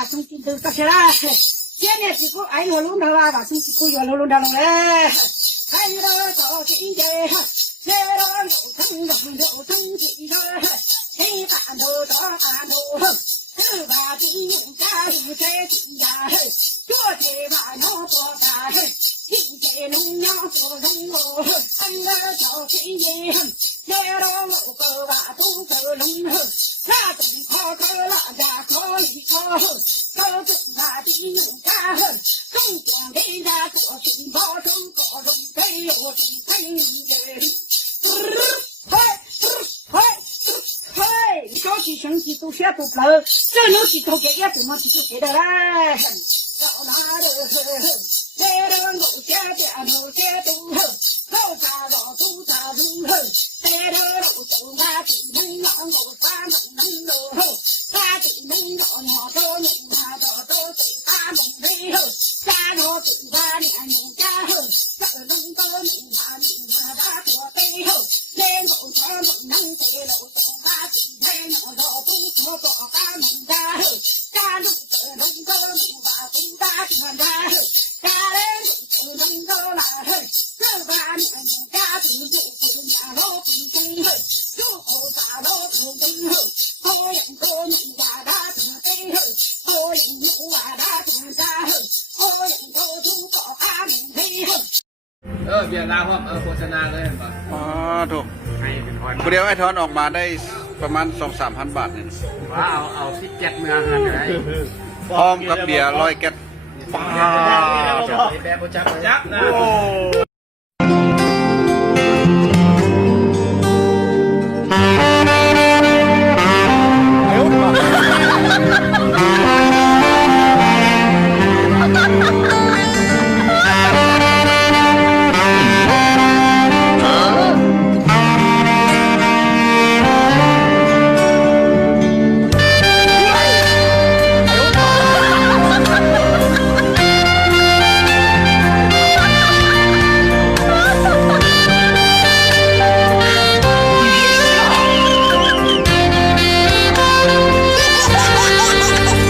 把从今头到起来，现在几个哎呦弄到了，把从几个月弄到了嘞，还有那早今天，这了有成几个，谁把头当把头，这把地用家里在地呀，这这把农活干，今天农药做农路，三个叫谁耶？这了我个把都个农后。那东考考那家考里考，高中那地用家恨，中间给家做寻宝中高中没有地陪你嘿，小气生气都学不不了，这有几头给也怎么去就给的来，到哪的这了我家家头家都好，老家老都家如何？这了路走那地能让我发能路后，那地能让我都能他都嘴巴能背后，家着嘴巴脸能家后，这能都能他打过背后，连路车能能背路走把地才能老不错做把能家后，家路这能都能把嘴巴全家后，家来路就能够来后，这把年家庭就是娘老不生后。后大老头背后，好人多你家大子背后，好人有啊大子家后，好人都都搞他们背后。เบียร์ลาวโฆษณาเลยป่ะอ๋อถูก ให้เป็นทอน เดียวไอ้ทอนออกมาได้ประมาณ 2-3 พันบาทเนี่ย ว่าเอาที่แก๊สเมืองกันเลย พร้อมกับเบียร์100 แก๊ส จับแบบจับนะ